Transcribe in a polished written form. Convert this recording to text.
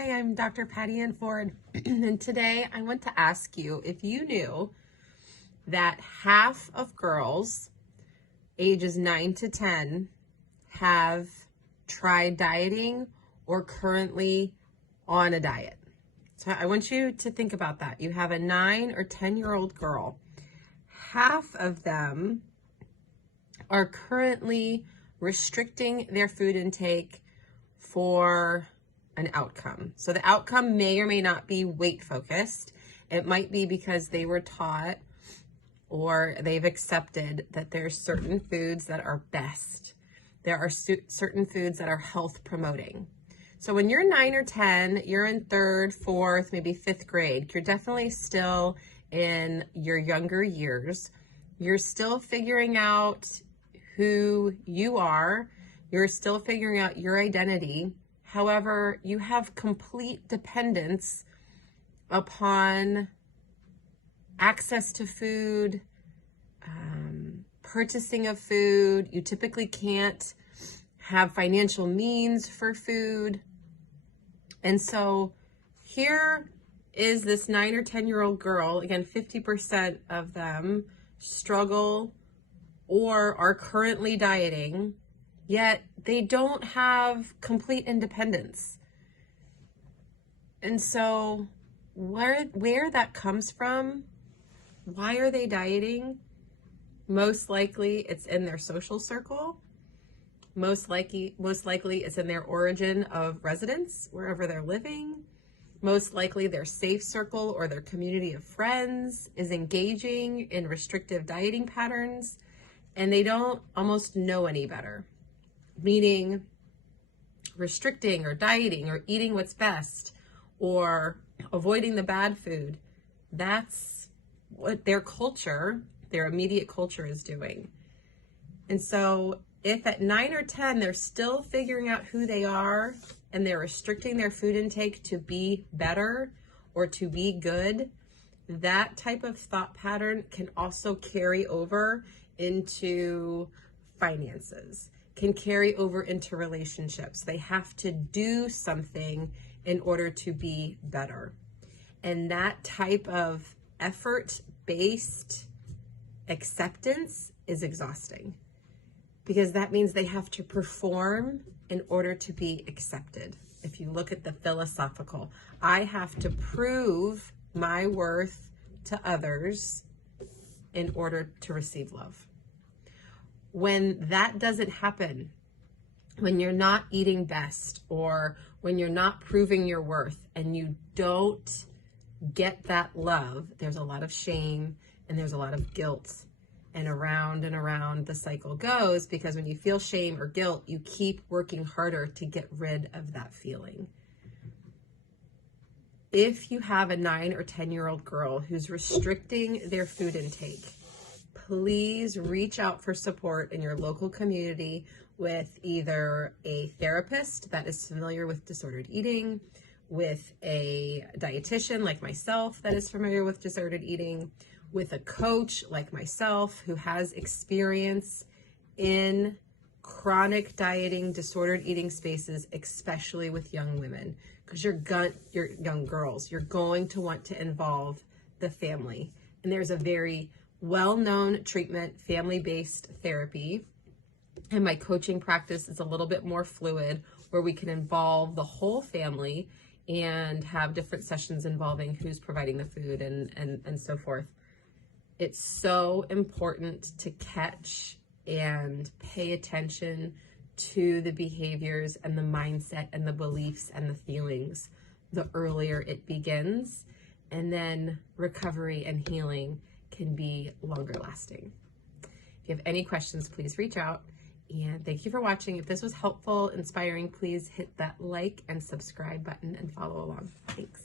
Hi, I'm Dr. Patty Ann Ford, and today I want to ask you if you knew that half of girls ages 9 to 10 have tried dieting or currently on a diet. So I want you to think about that. You have a 9 or 10-year-old girl. Half of them are currently restricting their food intake for an outcome. So the outcome may or may not be weight focused. It might be because they were taught or they've accepted that there's certain foods that are best. There are certain foods that are health promoting. So when you're 9 or 10, you're in 3rd, 4th, maybe 5th grade, you're definitely still in your younger years. You're still figuring out who you are. You're still figuring out your identity. However, you have complete dependence upon access to food, purchasing of food. You typically can't have financial means for food. And so here is this 9 or 10-year-old girl. Again, 50% of them struggle or are currently dieting, yet they don't have complete independence. And so where that comes from, why are they dieting? Most likely it's in their social circle. Most likely it's in their origin of residence, wherever they're living. Most likely their safe circle or their community of friends is engaging in restrictive dieting patterns, and they don't almost know any better. Meaning restricting or dieting or eating what's best or avoiding the bad food. That's what their culture, their immediate culture is doing. And so if at 9 or 10, they're still figuring out who they are and they're restricting their food intake to be better or to be good, that type of thought pattern can also carry over into finances, can carry over into relationships. They have to do something in order to be better. And that type of effort-based acceptance is exhausting because that means they have to perform in order to be accepted. If you look at the philosophical, I have to prove my worth to others in order to receive love. When that doesn't happen, when you're not eating best or when you're not proving your worth and you don't get that love, there's a lot of shame and there's a lot of guilt. And around the cycle goes, because when you feel shame or guilt, you keep working harder to get rid of that feeling. If you have a 9 or 10-year-old girl who's restricting their food intake, please reach out for support in your local community with either a therapist that is familiar with disordered eating, with a dietitian like myself that is familiar with disordered eating, with a coach like myself who has experience in chronic dieting, disordered eating spaces, especially with young women, because you're young girls, you're going to want to involve the family. And there's a very well-known treatment, family-based therapy. And my coaching practice is a little bit more fluid, where we can involve the whole family and have different sessions involving who's providing the food and so forth. It's so important to catch and pay attention to the behaviors and the mindset and the beliefs and the feelings the earlier it begins. And then recovery and healing can be longer lasting. If you have any questions, please reach out. And thank you for watching. If this was helpful, inspiring, please hit that like and subscribe button and follow along. Thanks.